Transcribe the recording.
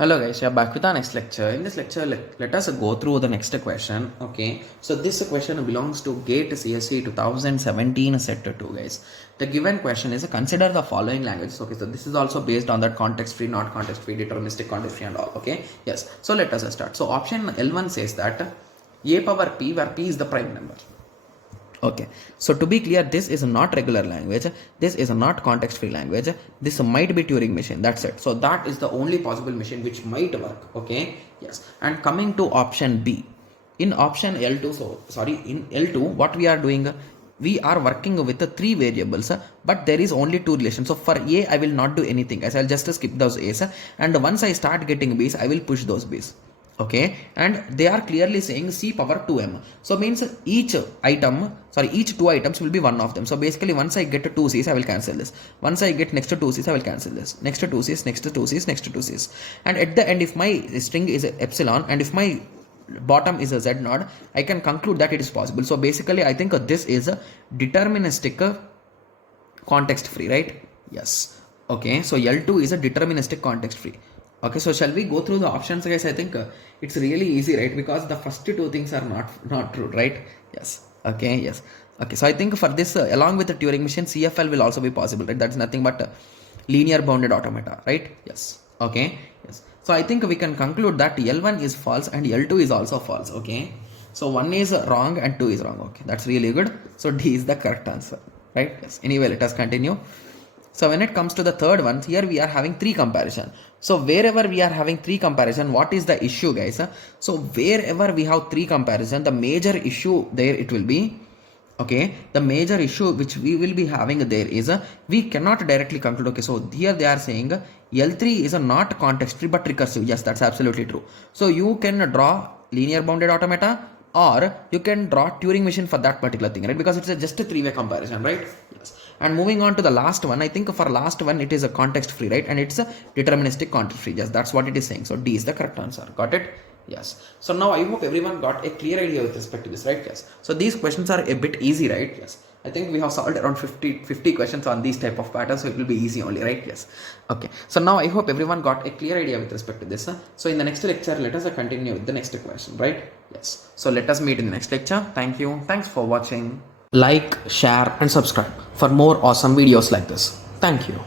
Hello guys, we are back with our next lecture. In this lecture, let us go through the next question. Okay, so this question belongs to GATE CSE 2017 set 2 guys. The given question is consider the following languages. Okay, so this is also based on that context free, not context free, deterministic, context free and all. Okay, yes. So let us start. So option L1 says that a power p where p is the prime number. Okay, so to be clear, this is not regular language, this is not context free language, this might be Turing machine, that's it. So that is the only possible machine which might work. Okay, yes. And coming to option B, in option L2, in L2 what we are doing, we are working with the 3 variables, but there is only 2 relations. So for A I will not do anything, as I'll just skip those A's, and once I start getting B's I will push those B's. Okay, and they are clearly saying c power 2m, so means each 2 items will be one of them. So basically once I get to 2 c's I will cancel this, once I get next to 2 c's I will cancel this, next to 2 c's, next to 2 c's, next to 2 c's, and at the end if my string is epsilon and if my bottom is a z node, I can conclude that it is possible. So basically I think this is a deterministic context free, right? Yes. Okay, so L2 is a deterministic context free. Okay, so shall we go through the options, guys? I think it's really easy, right? Because the first 2 things are not true, right? Yes. Okay, yes. Okay, so I think for this, along with the Turing machine, CFL will also be possible, right? That's nothing but linear bounded automata, right? Yes. Okay, yes. So I think we can conclude that L1 is false and L2 is also false. Okay, so 1 is wrong and 2 is wrong. Okay, that's really good. So D is the correct answer, right? Yes. Anyway, let us continue. So when it comes to the third one, here we are having 3 comparison. So wherever we are having 3 comparison, what is the issue, guys? So wherever we have 3 comparison, the major issue there it will be, okay, the major issue which we will be having there is we cannot directly conclude. Okay, so here they are saying L3 is a not context free but recursive. Yes, that's absolutely true. So you can draw linear bounded automata or you can draw Turing machine for that particular thing, right? Because it's just a 3-way comparison, right? Yes. And moving on to the last one, I think for last one it is a context free, right? And it's a deterministic context free. Yes, that's what it is saying. So D is the correct answer. Got it? Yes. So now I hope everyone got a clear idea with respect to this, right? Yes. So these questions are a bit easy, right? Yes. I think we have solved around 50 questions on these type of patterns, so it will be easy only, right? Yes. Okay. So now I hope everyone got a clear idea with respect to this. So in the next lecture, let us continue with the next question, right? Yes. So let us meet in the next lecture. Thank you. Thanks for watching. Like, share and subscribe for more awesome videos like this. Thank you.